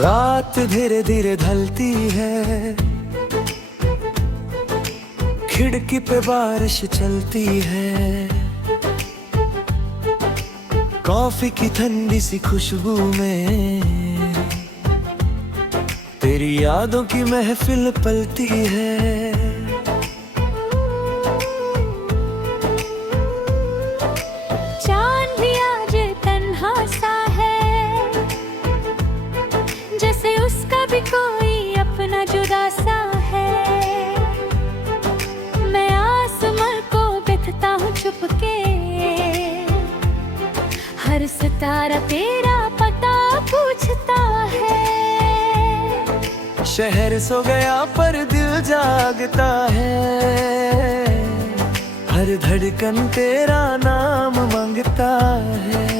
रात धीरे धीरे ढलती है, खिड़की पे बारिश चलती है। कॉफी की ठंडी सी खुशबू में तेरी यादों की महफिल पलती है। चांद भी आज तन्हा सा है, जैसे उसका भी कोई अपना जुदा सा है। मैं आसमां को देखता हूँ छुपके, हर सितारा तेरा पता पूछता है। शहर सो गया पर दिल जागता है, हर धड़कन तेरा नाम मांगता है।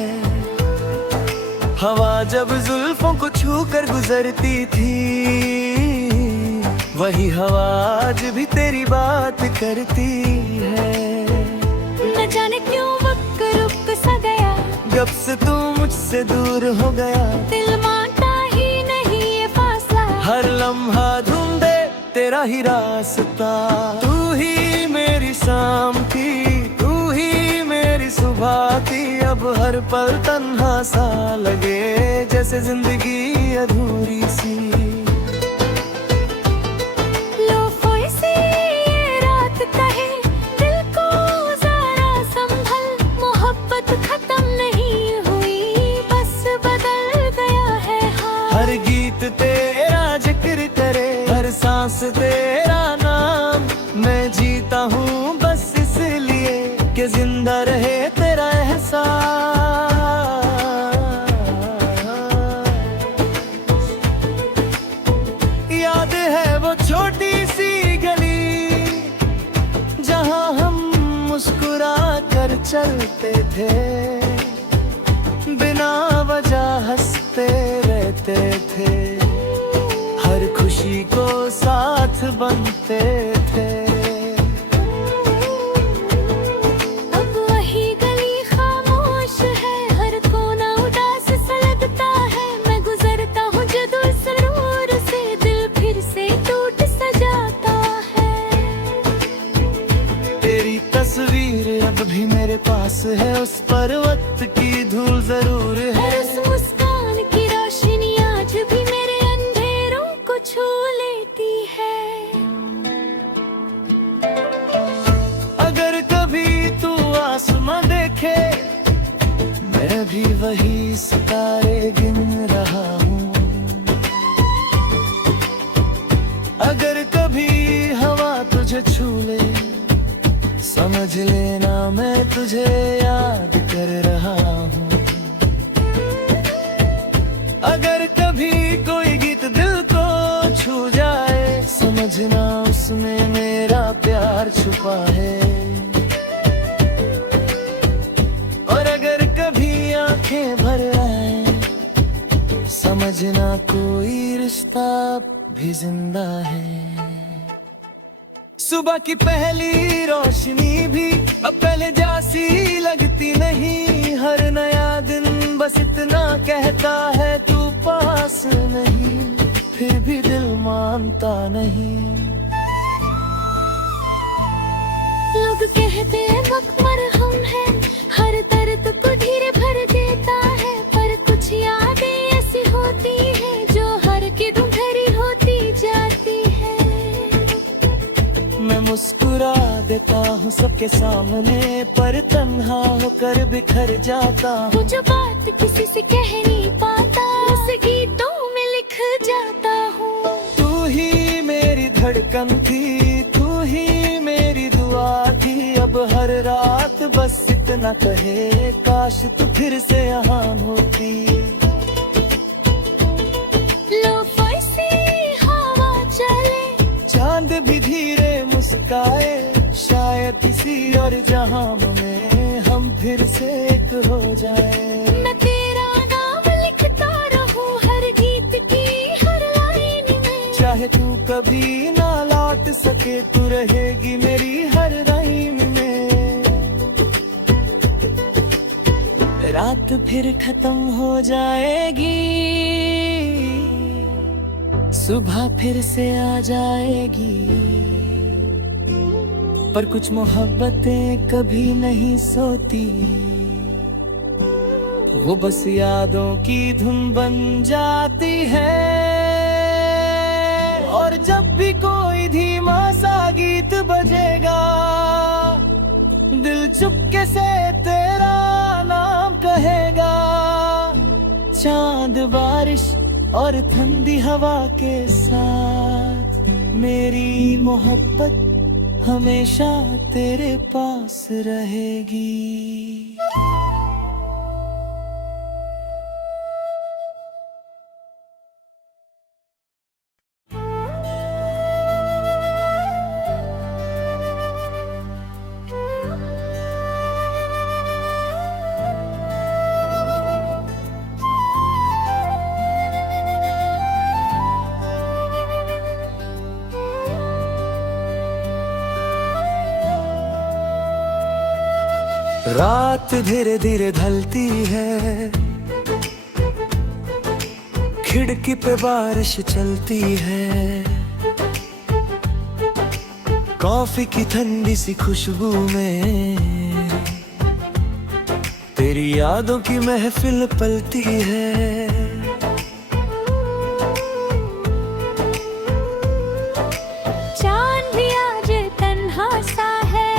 हवा जब जुल्फों को छू कर गुजरती थी, वही हवा आज भी तेरी बात करती है। न जाने क्यों वक्त रुक सा गया, जब से तू मुझसे दूर हो गया। दिल मानता ही नहीं ये फासला, हर लम्हा ढूंढे तेरा ही रास्ता। तू ही मेरी शाम थी, तू ही मेरी सुबह थी। अब हर पल तन्हा सा लगे, जैसे जिंदगी अधूरी सी। लो कोई सी ये रात कहे, दिल को जरा संभल। मोहब्बत खत्म नहीं हुई, बस बदल गया है हाल। हर गीत तेरा जिक्र करे, हर सांस तेरा नाम। मैं जीता हूँ बस इसलिए कि जिंदा रहे तेरा एहसास। याद है वो छोटी सी गली, जहाँ हम मुस्कुरा कर चलते थे, बिना वजह हंसते रहते थे। हर खुशी को साथ बनते थे। अब वही गली खामोश है, हर कोना उदास सा लगता है। मैं गुजरता हूँ जो दूर सरूर से, दिल फिर से टूट सा जाता है। तेरी तस्वीर अब भी मेरे पास है, उस पर वक्त की धूल जरूर हर है। उस मुस्कान की रोशनी आज भी मेरे अंधेरों को छू लेती है। अगर कभी तू आसमां देखे, मैं भी वही सितारे गिन रहा हूँ। अगर कभी हवा तुझे छू ले, समझ लेना मैं तुझे याद कर रहा हूँ। अगर कभी कोई गीत दिल को छू जाए, समझना उसमें मेरा प्यार छुपा है। और अगर कभी आंखें भर आए, समझना कोई रिश्ता भी जिंदा है। सुबह की पहली रोशनी भी अब पहले जैसी लगती नहीं। हर नया दिन बस इतना कहता है, तू पास नहीं, फिर भी दिल मानता नहीं। लोग कहते हैं वक्त मरहम है, हर दर्द को धीरे भर देता है। पर कुछ यादें ऐसी होती हैं जो हर की धुंधरी होती जाती है। मैं मुस्कुरा देता हूँ सबके सामने, पर तन्हा होकर बिखर जाता हूँ। वो जो बात किसी से कह नहीं पाता, उस गीतों में लिख जाता हूँ। तू ही मेरी धड़कन थी, तू ही मेरी दुआ थी। अब हर रात बस इतना कहे, काश तू फिर से यहाँ होती। लो कोई सी हवा चले, चांद भी धीरे मुस्काए, शायद किसी और जहां में हम फिर से एक हो जाए। मैं तेरा नाम लिखता रहूं हर गीत की हर लाइन में। चाहे तू कभी ना लौट सके, तू रहेगी मेरी हर राइम में। रात फिर खत्म हो जाएगी, सुबह फिर से आ जाएगी, पर कुछ मोहब्बतें कभी नहीं सोती। वो बस यादों की धुन बन जाती है। और जब भी कोई धीमा सा गीत बजेगा, दिल चुपके से तेरा नाम कहेगा। चांद बारिश और ठंडी हवा के साथ मेरी मोहब्बत हमेशा तेरे पास रहेगी। रात धीरे धीरे ढलती है, खिड़की पे बारिश चलती है। कॉफी की ठंडी सी खुशबू में तेरी यादों की महफिल पलती है। चांद भी आज तन्हा सा है,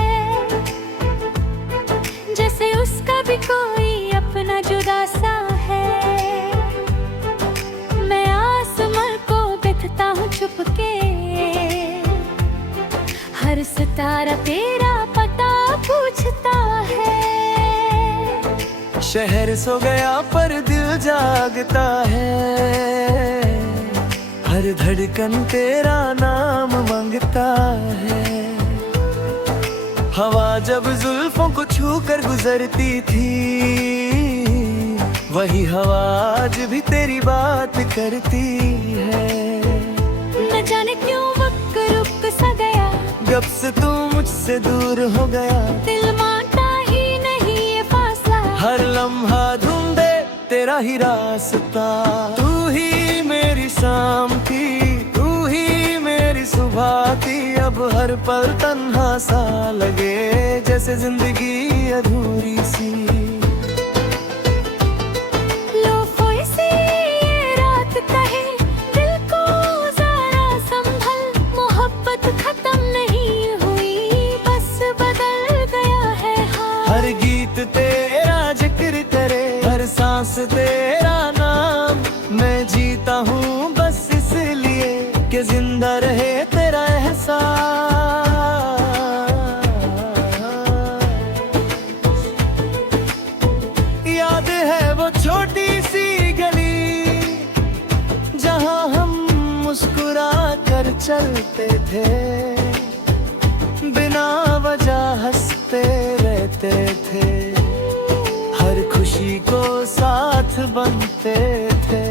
जैसे उसका भी कोई अपना जुदा सा है। मैं आसमां को देखता हूँ छुपके, हर सितारा तेरा पता पूछता है। शहर सो गया पर दिल जागता है, हर धड़कन तेरा नाम मांगता है। हवा जब जुल्फों को छू कर गुजरती थी, वही हवा आज भी तेरी बात करती है। न जाने क्यों वक्त रुक सा गया, जब से तू मुझसे दूर हो गया। दिल मानता ही नहीं ये फासला, हर लम्हा ढूंढे तेरा ही रास्ता। तू ही मेरी शाम थी, तू ही मेरी सुबह थी। अब हर पल तन्हा सा लगे, जैसे जिंदगी अधूरी सी। लो कोई सी ये रात कहे, दिल को जरा संभल। मोहब्बत खत्म नहीं हुई, बस बदल गया है हाल। हर गीत तेरा जिक्र करे, हर सांस तेरा नाम। मैं जीता हूँ बस इसलिए कि जिंदा रहे तेरा एहसास। याद है वो छोटी सी गली, जहाँ हम मुस्कुरा कर चलते थे, बिना वजह हंसते रहते थे। हर खुशी को साथ बनते थे।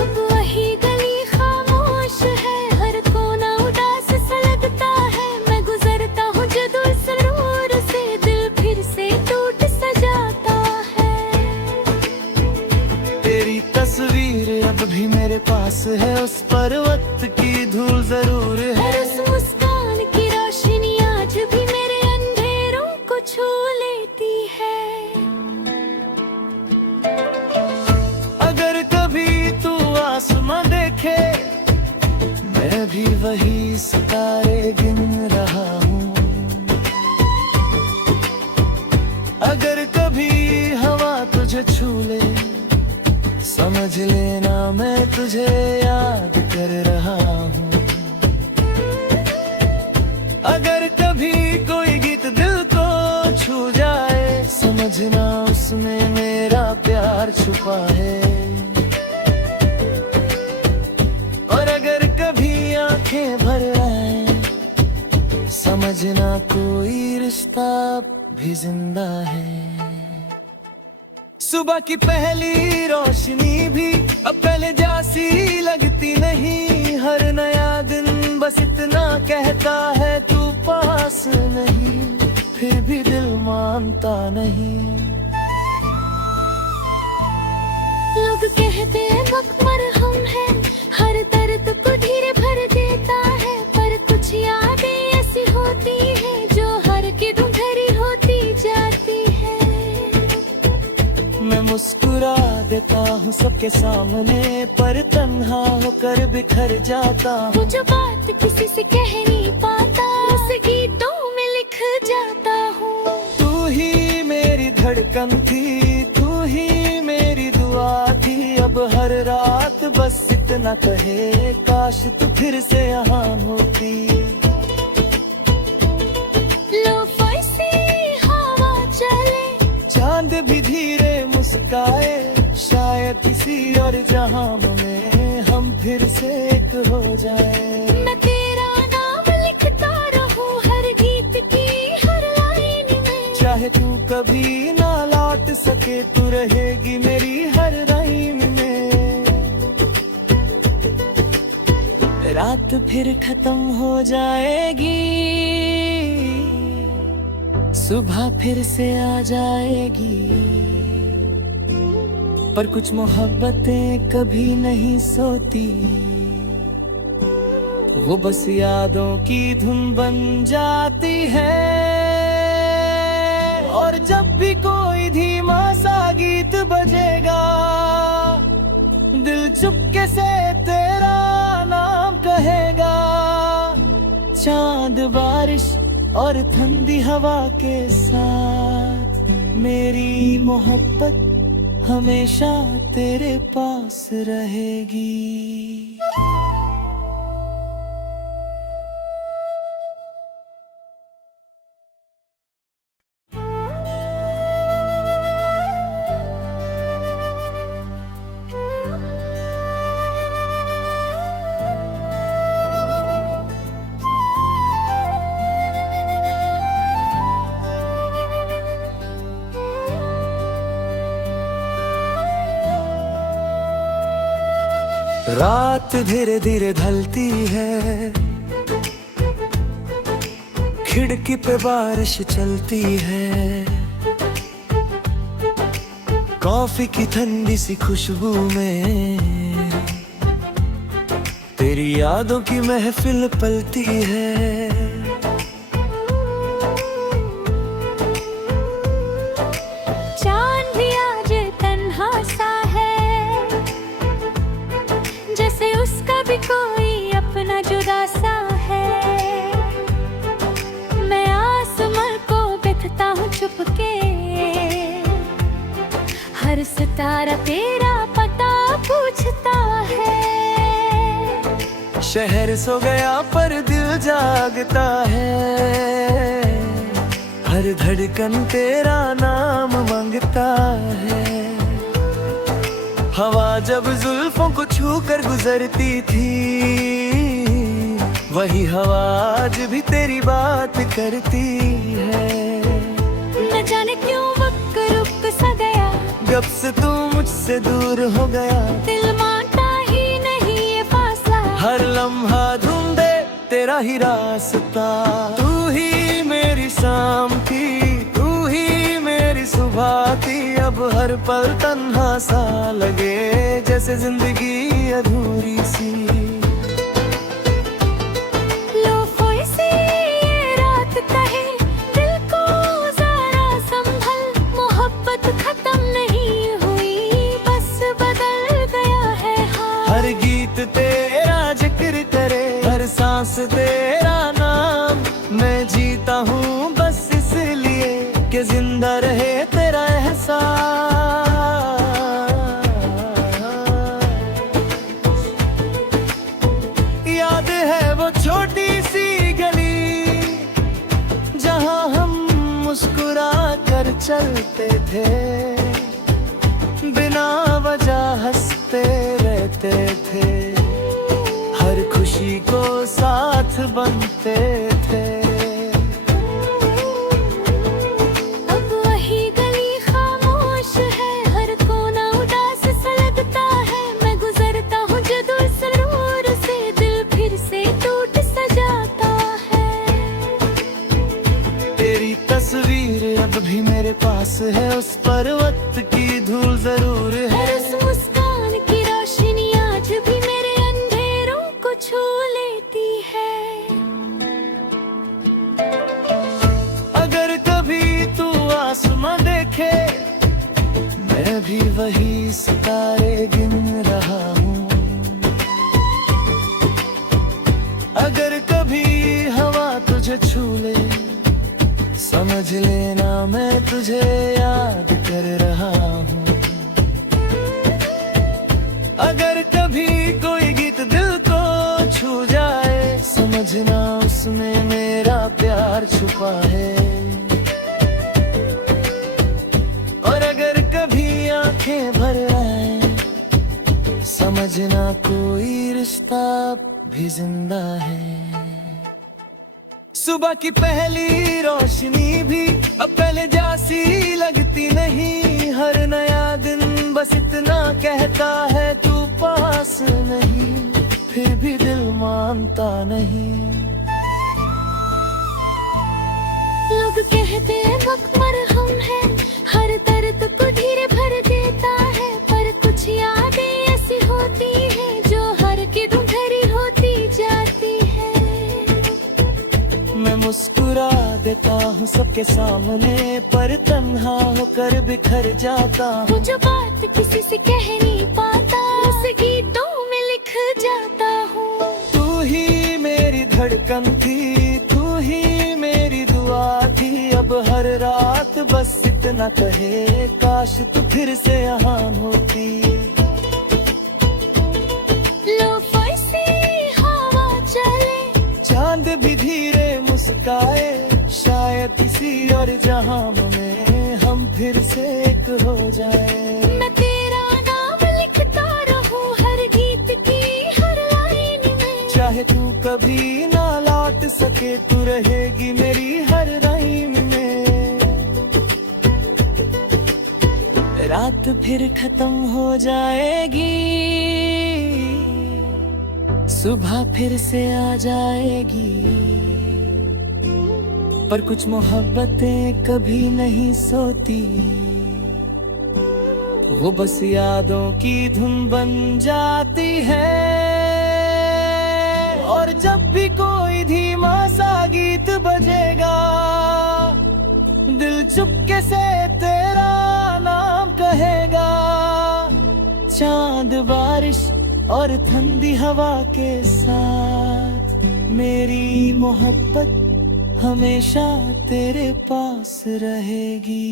अब वही गली खामोश है, हर कोना उदास सा लगता है। मैं गुजरता हूँ जो दूर सरूर से, दिल फिर से टूट सा जाता है। तेरी तस्वीर अब भी मेरे पास है, उस पर वक्त की धूल जरूर और है। उस मुस्कान की रोशनी आज भी मेरे अंधेरों को छू लेती है। अगर कभी तू आसमां देखे, मैं भी वही सितारे गिन रहा हूँ। अगर कभी हवा तुझे छू ले, समझ लेना मैं तुझे याद कर रहा हूँ। अगर कभी कोई गीत दिल को छू जाए, समझना उसमें मेरा प्यार छुपा है। और अगर कभी आंखें भर आए, समझना कोई रिश्ता भी जिंदा है। सुबह की पहली रोशनी भी अब पहले जैसी लगती नहीं। हर नया दिन बस इतना कहता है, तू पास नहीं, फिर भी दिल मानता नहीं। लोग लोग कहते मखमर हम है, हर दर्द को धीरे भर देता है। पर कुछ यादें ऐसी होती है जो हर की धुंधरी होती जाती है। मैं मुस्कुरा देता हूँ सबके सामने, पर तन्हा होकर बिखर जाता हूँ। वो जो बात किसी से कह नहीं पाता, उसे गीतों में लिख जाता हूँ। तू ही मेरी धड़कन थी, तू ही मेरी दुआ थी। अब हर रात बस इतना कहे, काश तू फिर से यहाँ होती। लो फैसी हवा चले, चांद भी धीरे मुस्काए, शायद किसी और जहां में हम फिर से एक हो जाए। मैं तेरा नाम लिखता रहूं हर गीत की हर लाइन में। चाहे तू कभी ना लौट सके, तू रहेगी मेरी हर राइम में। रात फिर खत्म हो जाएगी, सुबह फिर से आ जाएगी। पर कुछ मोहब्बतें कभी नहीं सोती, वो बस यादों की धुन बन जाती है। और जब भी कोई धीमा सा गीत बजेगा, दिल चुपके से तेरा नाम कहेगा। चांद बारिश और ठंडी हवा के साथ मेरी मोहब्बत हमेशा तेरे पास रहेगी। रात धीरे धीरे ढलती है, खिड़की पे बारिश चलती है। कॉफी की ठंडी सी खुशबू में तेरी यादों की महफिल पलती है। चांद भी आज तन्हा सा है, जैसे उसका भी कोई अपना जुदा सा है। मैं आसमां को बिथता हूँ चुपके, हर सितारा तेरा पता पूछता है। शहर सो गया पर दिल जागता है, हर धड़कन तेरा नाम मांगता है। हवा जब जुल्फों को छू कर गुजरती थी, वही हवा आज भी तेरी बात करती है। न जाने क्यों वक्त रुक सा गया, जब से तू मुझसे दूर हो गया। दिल मानता ही नहीं ये फासला, हर लम्हा ढूंढे तेरा ही रास्ता। तू ही मेरी शाम थी, तू ही मेरी सुबह थी। अब हर पल तन्हा सा लगे, जैसे जिंदगी अधूरी सी। लो फैसी ये रात कहे, दिल को जरा संभल। मोहब्बत खत्म नहीं हुई, बस बदल गया है हाल। हर गीत तेरा जिक्र करे, हर सांस तेरा नाम। मैं जीता हूँ बस इसलिए कि जिंदा रहे तेरा एहसास। याद है वो छोटी सी गली, जहाँ हम मुस्कुरा कर चलते थे, बिना वजह हंसते रहते थे। हर खुशी को साथ बनते थे। अब वही गली खामोश है, हर कोना उदास सा लगता है। मैं गुजरता हूँ जो दूर सरूर से, दिल फिर से टूट सा जाता है। तेरी तस्वीर अब भी मेरे पास है, उस पर वक्त की धूल जरूर है। हर उस मुस्कान भी वही सितारे गिन रहा हूँ। अगर कभी हवा तुझे छू ले, समझ लेना मैं तुझे याद कर रहा हूँ। अगर कभी कोई गीत दिल को छू जाए, समझना उसमें मेरा प्यार छुपा है। और अगर कभी आंखें भर आए, समझना कोई रिश्ता भी जिंदा है। सुबह की पहली रोशनी भी अब पहले जैसी लगती नहीं। हर नया दिन बस इतना कहता है तू पास नहीं, फिर भी दिल मानता नहीं। लोग कहते हैं वक्त मरहम है, हर दर्द को धीरे भर देता है। पर कुछ यादें ऐसी होती हैं जो हर की धुंधरी होती जाती है। मैं मुस्कुरा देता हूँ सबके सामने, पर तन्हा होकर बिखर जाता हूँ। जो बात किसी से कह नहीं पाता, उस गीतों में लिख जाता हूँ। तू ही मेरी धड़कन थी, तू ही मेरी दुआ थी। अब हर रात बस इतना कहे, काश तू फिर से यहाँ होती। लो फैसी हवा चले, चांद भी धीरे मुस्काए, शायद किसी और जहां में हम फिर से एक हो जाए। मैं तेरा नाम लिखता रहूं हर गीत की हर लाइन में। चाहे तू कभी ना लौट सके, तू रहेगी मेरी हर राइम में। रात फिर खत्म हो जाएगी, सुबह फिर से आ जाएगी। पर कुछ मोहब्बतें कभी नहीं सोती, वो बस यादों की धुन बन जाती है। और जब भी कोई धीमा सा गीत बजेगा, दिल चुपके से तेरा नाम कहेगा। चांद बारिश और ठंडी हवा के साथ मेरी मोहब्बत हमेशा तेरे पास रहेगी।